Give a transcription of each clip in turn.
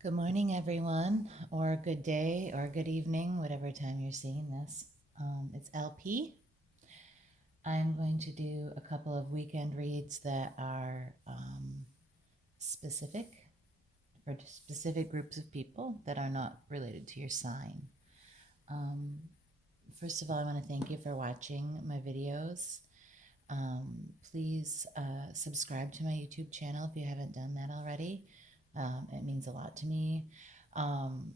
Good morning, everyone, or good day, or good evening, whatever time you're seeing this. It's LP. I'm going to do a couple of weekend reads that are specific for specific groups of people that are not related to your sign. Um, First of all, I want to thank you for watching my videos. Please subscribe to my YouTube channel if you haven't done that already. It means a lot to me. Um,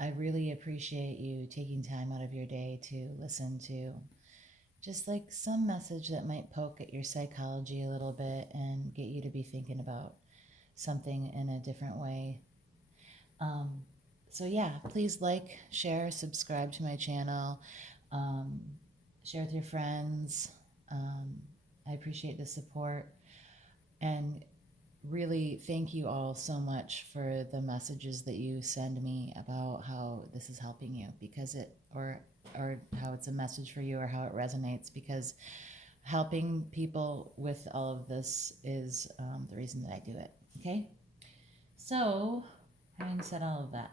I really appreciate you taking time out of your day to listen to just like some message that might poke at your psychology a little bit and get you to be thinking about something in a different way. Um, so, yeah, please like, share, subscribe to my channel, um, share with your friends. Um, I appreciate the support. And really thank you all so much for the messages that you send me about how this is helping you, because or how it's a message for you, or how it resonates, because helping people with all of this is the reason that I do it. Okay, so having said all of that,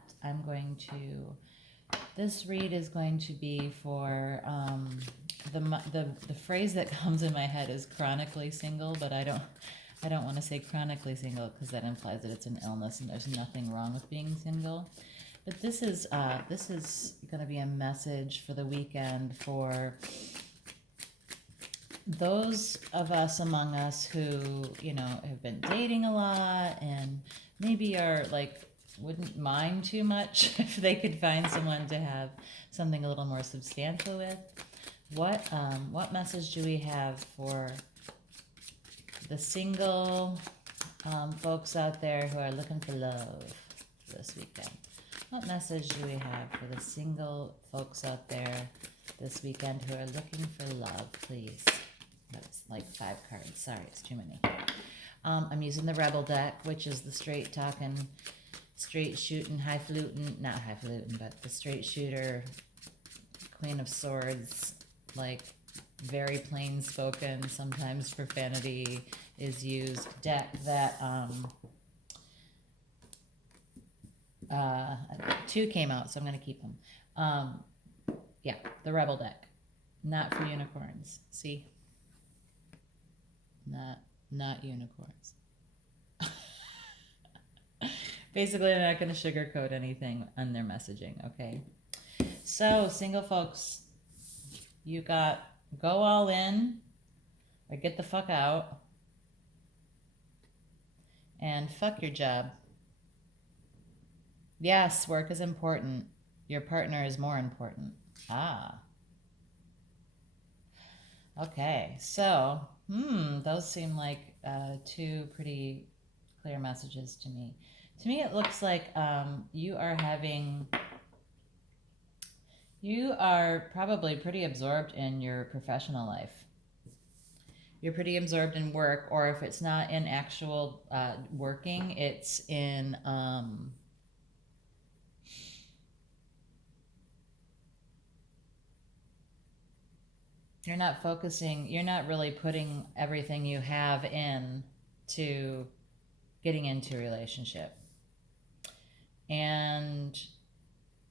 this read is going to be for the phrase that comes in my head is chronically single, but I don't want to say chronically single because that implies that it's an illness and there's nothing wrong with being single. But this is going to be a message for the weekend for those of us among us who, have been dating a lot and maybe are like wouldn't mind too much if they could find someone to have something a little more substantial with. What message do we have for the single folks out there who are looking for love this weekend? What message do we have for the single folks out there this weekend who are looking for love, please? That's like 5 cards. Sorry, it's too many. I'm using the Rebel deck, which is the straight talking, straight shooting, not highfalutin, but the straight shooter, Queen of Swords, like very plain spoken, sometimes profanity is used deck that 2 came out, so I'm going to keep them. Yeah, the Rebel deck, not for unicorns. See, not unicorns. Basically, I'm not going to sugarcoat anything on their messaging. Okay, so single folks, you got go all in or get the fuck out, and fuck your job. Yes, work is important. Your partner is more important. Ah, okay. So, those seem like 2 pretty clear messages to me. To me, it looks like you are probably pretty absorbed in your professional life. You're pretty absorbed in work, or if it's not in actual working, it's in you're not really putting everything you have in to getting into a relationship. And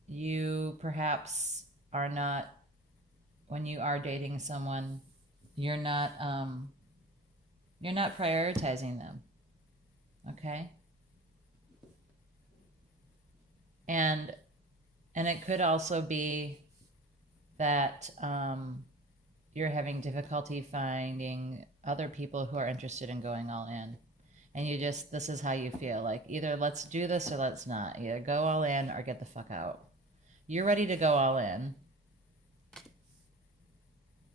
you perhaps are not, when you are dating someone, you're not prioritizing them. Okay? And it could also be that you're having difficulty finding other people who are interested in going all in. And this is how you feel. Like, either let's do this or let's not. Either go all in or get the fuck out. You're ready to go all in.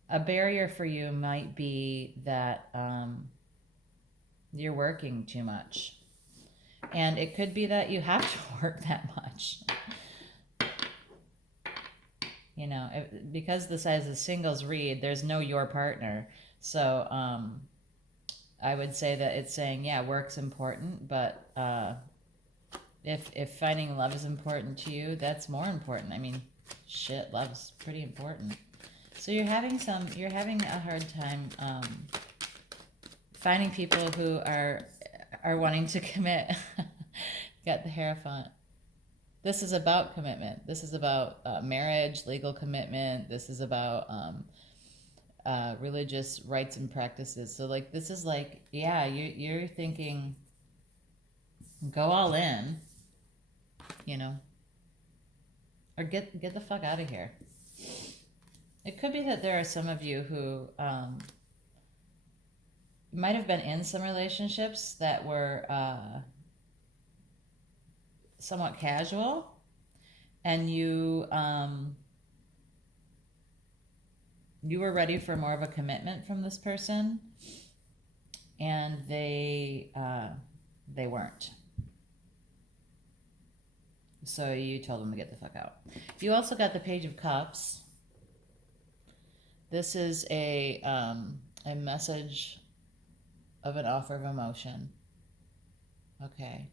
A barrier for you might be that you're working too much. And it could be that you have to work that much. Because the size of singles read, there's no your partner. So I would say that it's saying, yeah, work's important, but if finding love is important to you, that's more important. I mean, shit, love's pretty important. So you're having a hard time finding people who are wanting to commit. Got the Hierophant. This is about commitment. This is about marriage, legal commitment. This is about religious rites and practices. So like this is like, yeah, you're thinking go all in, you know, or get the fuck out of here. It could be that there are some of you who might have been in some relationships that were somewhat casual, and you were ready for more of a commitment from this person, and they weren't. So you told them to get the fuck out. You also got the Page of Cups. This is a message of an offer of emotion. Okay.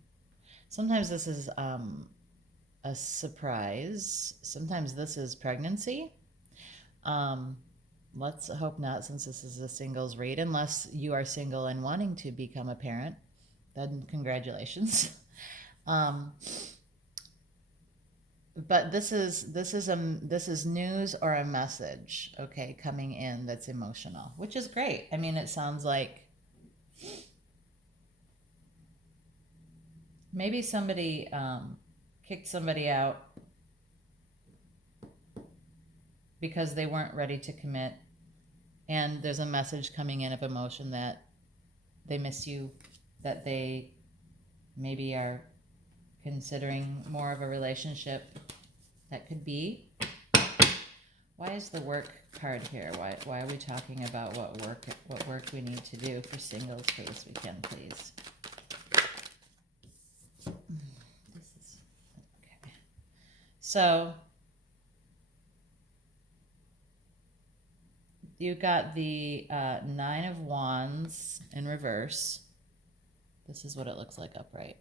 Sometimes this is a surprise. Sometimes this is pregnancy. Let's hope not, since this is a singles read, unless you are single and wanting to become a parent. Then congratulations. But this is news or a message, okay, coming in that's emotional, which is great. I mean, it sounds like maybe somebody kicked somebody out because they weren't ready to commit, and there's a message coming in of emotion that they miss you, that they maybe are considering more of a relationship. That could be. Why is the work card here? Why are we talking about what work we need to do for singles? Please, we can, please. This is okay. So you got the Nine of Wands in reverse. This is what it looks like upright.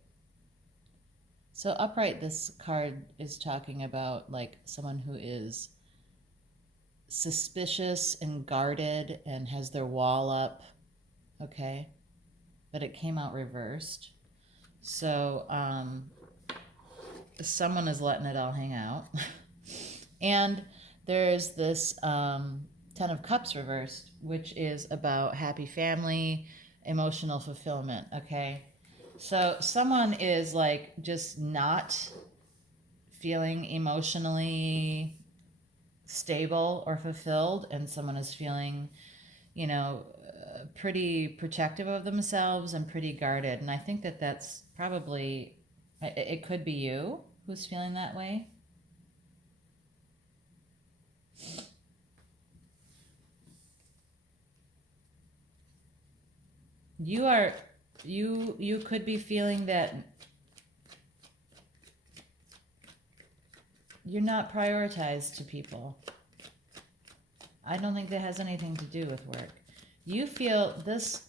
So upright, this card is talking about like someone who is suspicious and guarded and has their wall up, okay? But it came out reversed. So someone is letting it all hang out. And there's this Ten of Cups reversed, which is about happy family, emotional fulfillment, okay? So someone is like just not feeling emotionally stable or fulfilled, and someone is feeling, you know, pretty protective of themselves and pretty guarded. And I think that that's probably, it could be you who's feeling that way. You could be feeling that you're not prioritized to people. I don't think that has anything to do with work. You feel this.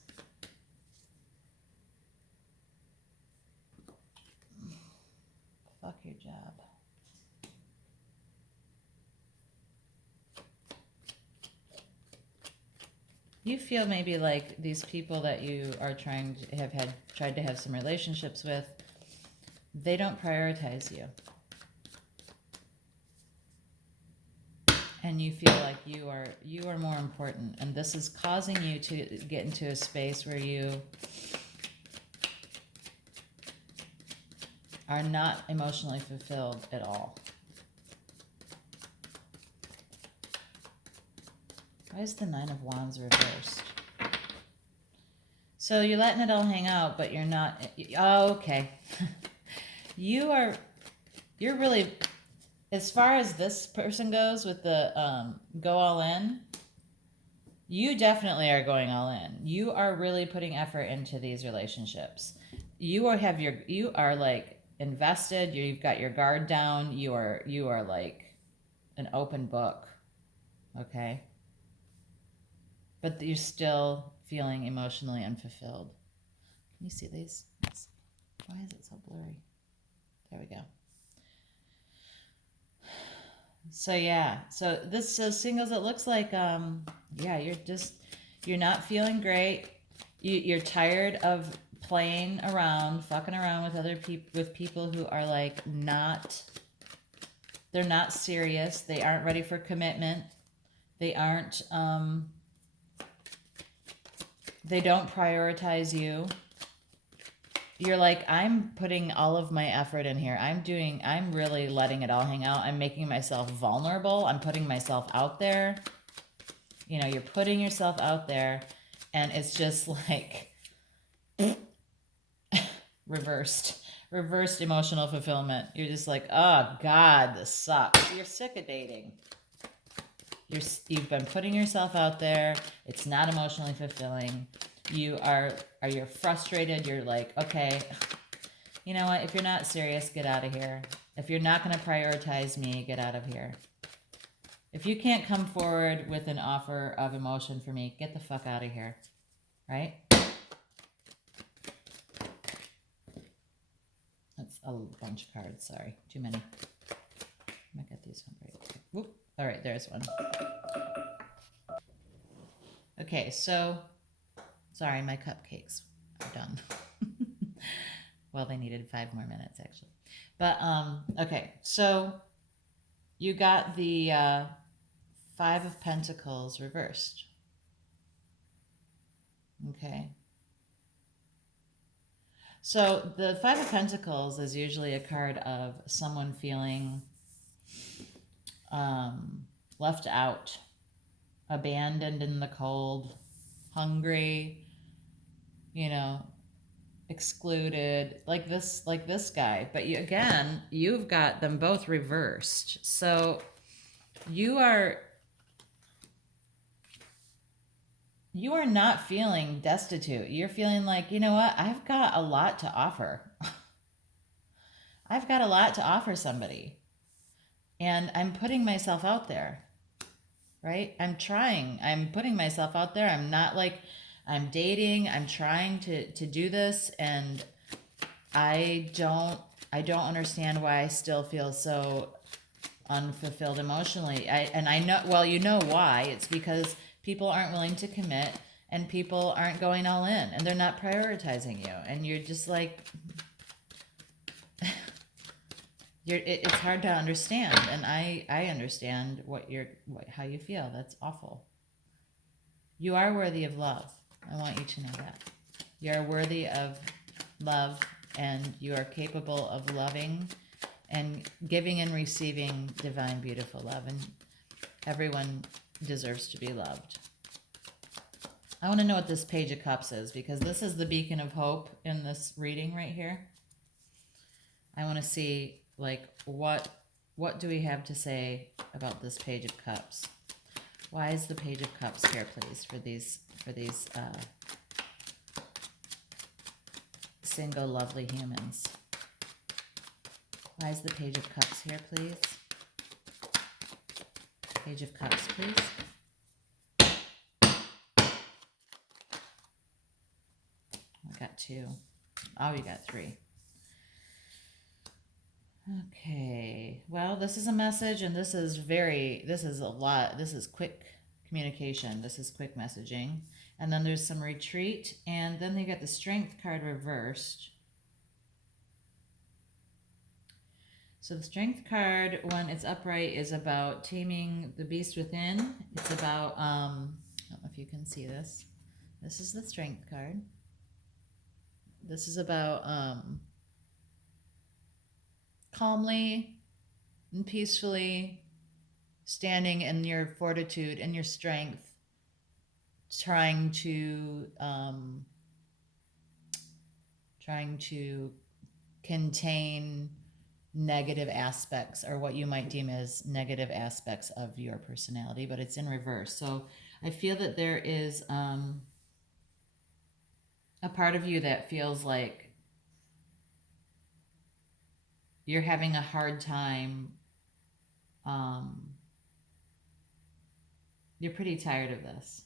Fuck your job. You feel maybe like these people that you are tried to have some relationships with, they don't prioritize you. And you feel like you are more important, and this is causing you to get into a space where you are not emotionally fulfilled at all. Why is the Nine of Wands reversed? So you're letting it all hang out, but you're not. Oh, okay. You're really, as far as this person goes with the go all in, you definitely are going all in. You are really putting effort into these relationships. You are like invested. You've got your guard down. You are like an open book. Okay. But you're still feeling emotionally unfulfilled. Can you see these? Why is it so blurry? There we go. So yeah, so this says singles, it looks like, yeah, you're not feeling great. You're tired of playing around, fucking around with other people, with people who are like they're not serious. They aren't ready for commitment. They aren't, they don't prioritize you. You're like, I'm putting all of my effort in here. I'm really letting it all hang out. I'm making myself vulnerable. I'm putting myself out there. You know, you're putting yourself out there, and it's just like reversed emotional fulfillment. You're just like, oh God, this sucks. You're sick of dating. You've been putting yourself out there. It's not emotionally fulfilling. You're frustrated. You're like, okay, you know what? If you're not serious, get out of here. If you're not going to prioritize me, get out of here. If you can't come forward with an offer of emotion for me, get the fuck out of here. Right? That's a bunch of cards. Sorry. Too many. I might get these one right. Whoop. All right, there's one. Okay, so sorry, my cupcakes are done. Well, they needed 5 more minutes actually. But okay, so you got the 5 of Pentacles reversed. Okay. So the 5 of Pentacles is usually a card of someone feeling left out, abandoned in the cold, hungry, you know, excluded, like this guy. But you've got them both reversed. So you are not feeling destitute. You're feeling like, you know what? I've got a lot to offer. I've got a lot to offer somebody. And I'm putting myself out there. Right? I'm putting myself out there. I'm not like, I'm dating, I'm trying to do this, and I don't understand why I still feel so unfulfilled emotionally. I know, well, you know why. It's because people aren't willing to commit, and people aren't going all in, and they're not prioritizing you, and you're just like, it's hard to understand, and I understand how you feel. That's awful. You are worthy of love. I want you to know that. You are worthy of love, and you are capable of loving and giving and receiving divine, beautiful love, and everyone deserves to be loved. I want to know what this Page of Cups is, because this is the beacon of hope in this reading right here. I want to see, like, what do we have to say about this Page of Cups? Why is the Page of Cups here, please, for these single lovely humans? Why is the Page of Cups here, please? Page of Cups, please. I got 2. Oh, you got 3. Okay, well, this is a message, and this is a lot. This is quick communication. This is quick messaging. And then there's some retreat, and then they got the Strength card reversed. So the Strength card, when it's upright, is about taming the beast within. It's about, I don't know if you can see this. This is the Strength card. This is about calmly and peacefully standing in your fortitude and your strength, trying to contain negative aspects, or what you might deem as negative aspects of your personality, but it's in reverse. So I feel that there is a part of you that feels like you're having a hard time. You're pretty tired of this.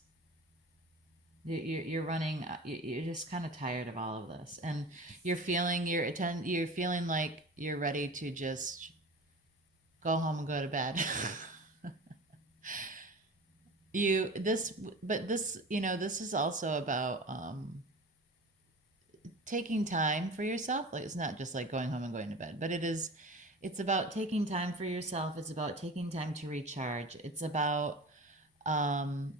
You're running. You're just kind of tired of all of this, and you're feeling like you're ready to just go home and go to bed. This is also about taking time for yourself. Like, it's not just like going home and going to bed, but it's about taking time for yourself. It's about taking time to recharge. It's about um,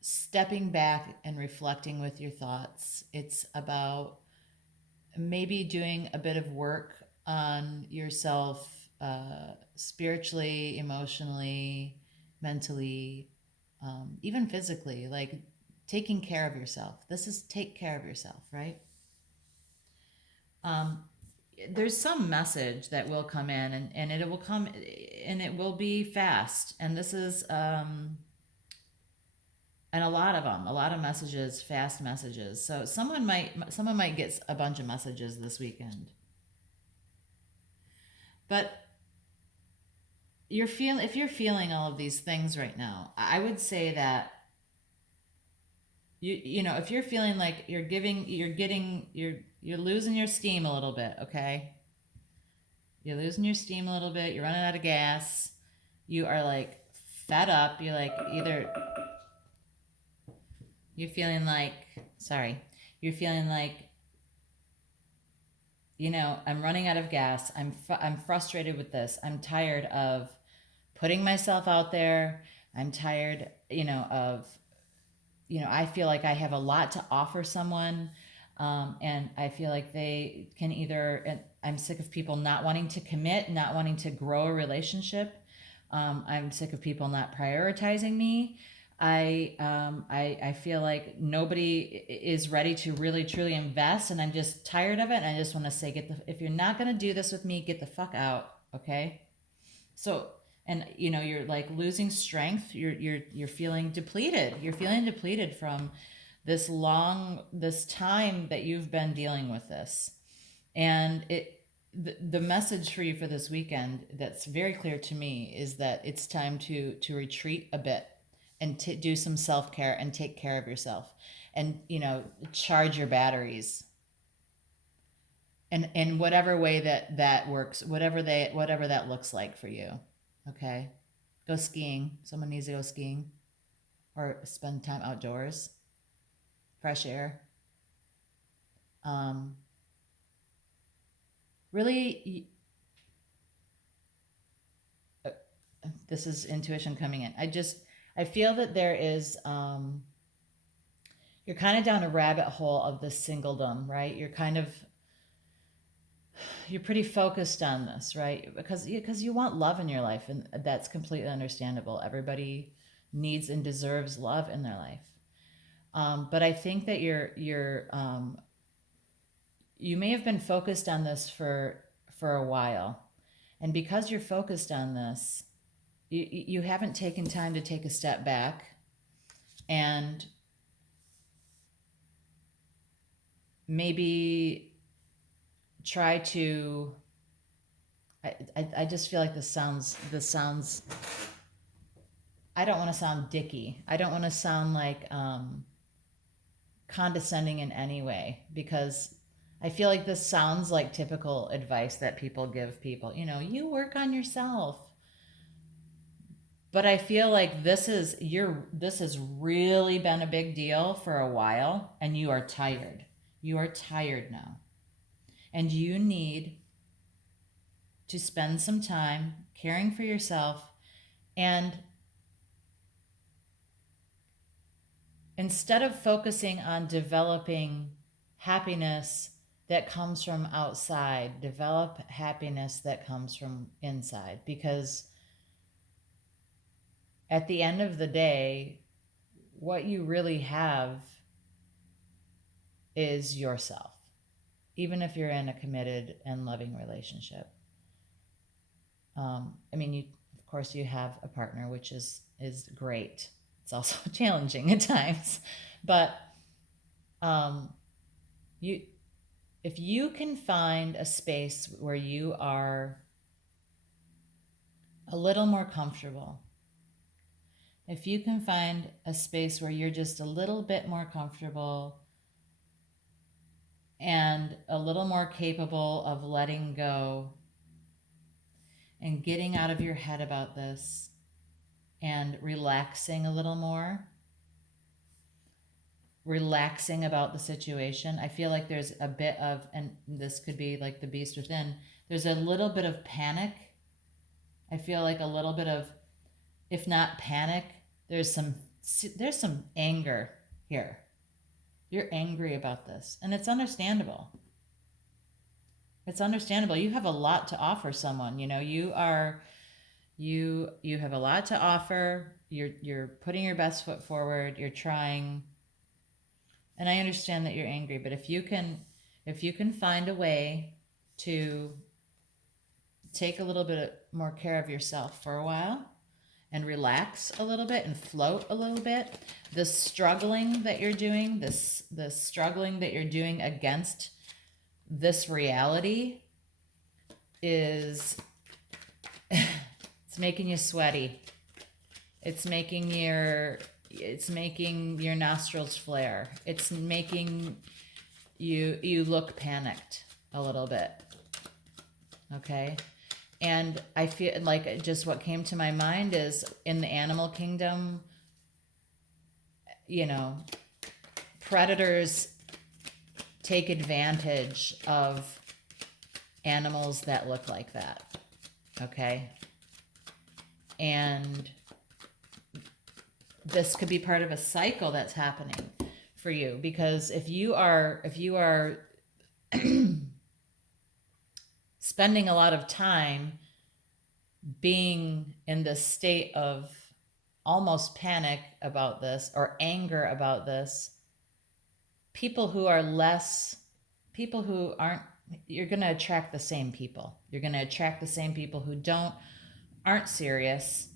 stepping back and reflecting with your thoughts. It's about maybe doing a bit of work on yourself, spiritually, emotionally, mentally, even physically, like taking care of yourself. This is take care of yourself, right? Um, there's some message that will come in, and it will come and it will be fast. And this is, and a lot of messages, fast messages. So someone might get a bunch of messages this weekend. But if you're feeling all of these things right now, I would say that you know, if you're feeling like you're losing your steam a little bit, okay? You're losing your steam a little bit, you're running out of gas, you are like fed up, you're like either you're feeling like sorry, you're feeling like, you know, I'm running out of gas. I'm frustrated with this. I'm tired of putting myself out there. I'm tired, you know, of, you know, I feel like I have a lot to offer someone. And I feel like they can either, and I'm sick of people not wanting to commit, not wanting to grow a relationship. I'm sick of people not prioritizing me. I feel like nobody is ready to really truly invest, and I'm just tired of it. And I just want to say, if you're not going to do this with me, get the fuck out, okay? So, and you know, you're like losing strength. You're feeling depleted. You're feeling depleted from this time that you've been dealing with this, and the message for you for this weekend that's very clear to me is that it's time to retreat a bit and to do some self-care and take care of yourself, and you know, charge your batteries, and in whatever way that works, whatever that looks like for you. Okay, go skiing. Someone needs to go skiing or spend time outdoors, fresh air. um, Really, this is intuition coming in. I feel that there is, you're kind of down a rabbit hole of this singledom, right? You're pretty focused on this, right? Because you want love in your life, and that's completely understandable. Everybody needs and deserves love in their life. But I think that you may have been focused on this for a while, and because you're focused on this, you haven't taken time to take a step back and maybe try to. I just feel like this sounds. I don't want to sound dicky. I don't want to sound like condescending in any way, because I feel like this sounds like typical advice that people give people. You know, you work on yourself. But I feel like this has really been a big deal for a while, and you are tired. You are tired now. And you need to spend some time caring for yourself, and instead of focusing on developing happiness that comes from outside, develop happiness that comes from inside. Because at the end of the day, what you really have is yourself, even if you're in a committed and loving relationship. I mean, of course, you have a partner, which is great. It's also challenging at times, but um, you if you can find a space where you are a little more comfortable, if you can find a space where you're just a little bit more comfortable and a little more capable of letting go and getting out of your head about this and relaxing a little more, relaxing about the situation. I feel like there's a bit of, and this could be like the beast within, there's a little bit of panic. I feel like a little bit of, if not panic, there's some there's some anger here. You're angry about this, and it's understandable. It's understandable. You have a lot to offer someone. You know, you have a lot to offer. You're putting your best foot forward. You're trying, and I understand that you're angry, but if you can find a way to take a little bit more care of yourself for a while and relax a little bit and float a little bit, the struggling that you're doing, the struggling that you're doing against this reality is it's making you sweaty. It's making your nostrils flare. It's making you look panicked a little bit. Okay? And I feel like just what came to my mind is in the animal kingdom, you know, predators take advantage of animals that look like that. Okay? And this could be part of a cycle that's happening for you, because if you are spending a lot of time being in this state of almost panic about this or anger about this, people who aren't, you're going to attract the same people. You're going to attract the same people who aren't serious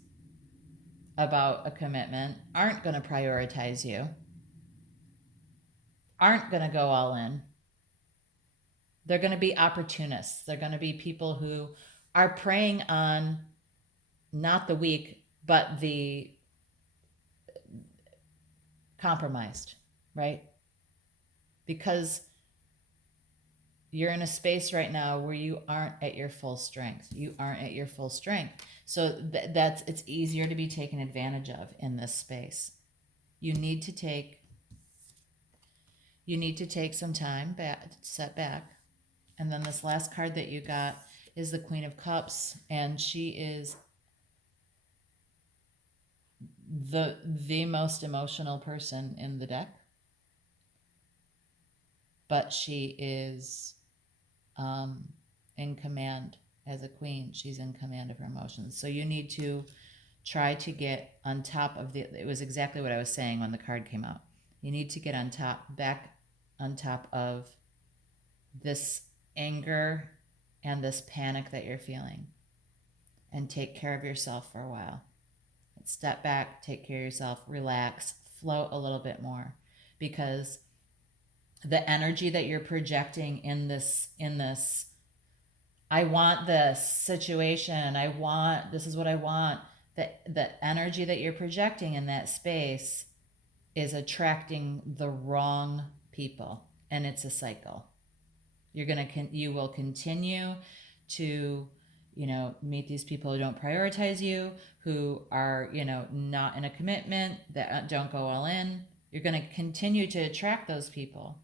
about a commitment, aren't going to prioritize you, aren't going to go all in. They're going to be opportunists. They're going to be people who are preying on not the weak, but the compromised, right? Because you're in a space right now where you aren't at your full strength. You aren't at your full strength. So it's easier to be taken advantage of in this space. You need to take some time back, set back. And then this last card that you got is the Queen of Cups, and she is the most emotional person in the deck. But she is in command as a queen. She's in command of her emotions. So you need to try to get on top of it was exactly what I was saying when the card came out. You need to get back on top of this anger and this panic that you're feeling, and take care of yourself for a while. Step back, take care of yourself, relax, float a little bit more, because the energy that you're projecting in this I want this situation, this is what I want, the energy that you're projecting in that space is attracting the wrong people, and it's a cycle. You will continue to, meet these people who don't prioritize you, who are, not in a commitment, that don't go all in. You're going to continue to attract those people.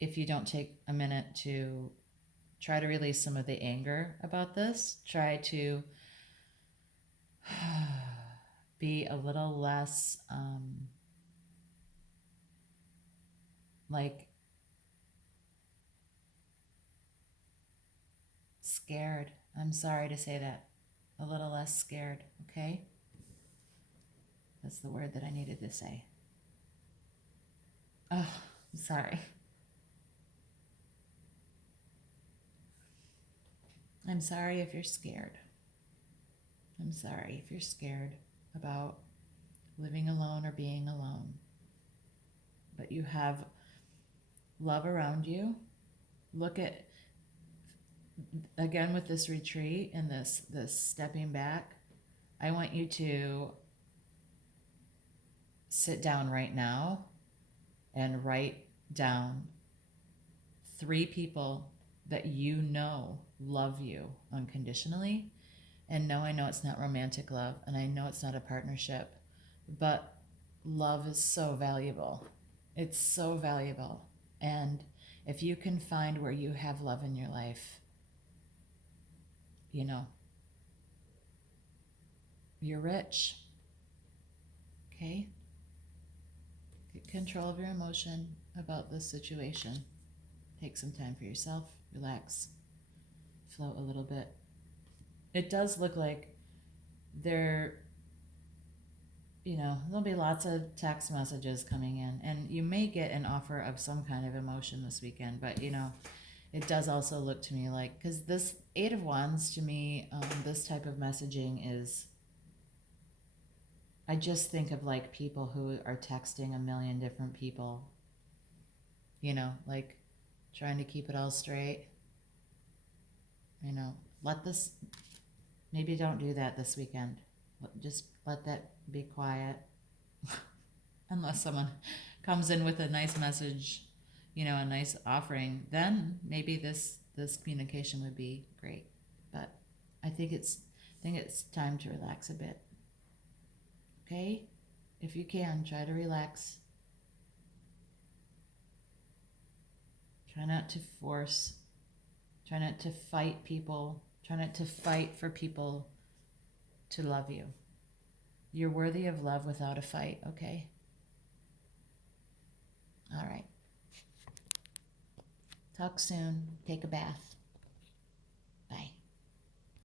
If you don't take a minute to try to release some of the anger about this, try to be a little less like scared. I'm sorry to say that. A little less scared, okay? That's the word that I needed to say. Oh, I'm sorry. I'm sorry if you're scared. I'm sorry if you're scared about living alone or being alone. But you have love around you. Look at, again, with this retreat and this stepping back, I want you to sit down right now and write down 3 people that you know love you unconditionally, And no, I know it's not romantic love, and I know it's not a partnership, but love is so valuable. It's so valuable. And if you can find where you have love in your life, you know, you're rich. Okay? Get control of your emotion about this situation. Take some time for yourself, relax, float a little bit. It does look like there, there'll be lots of text messages coming in, and you may get an offer of some kind of emotion this weekend, but it does also look to me like, because this Eight of Wands to me, this type of messaging is, I just think of like people who are texting a million different people, like trying to keep it all straight. Let this, maybe don't do that this weekend. Just let that be quiet. Unless someone comes in with a nice message, a nice offering, then maybe this communication would be great. But I think it's time to relax a bit. Okay? If you can, try to relax. Try not to force. Try not to fight people. Try not to fight for people to love you. You're worthy of love without a fight, okay? All right. Talk soon. Take a bath.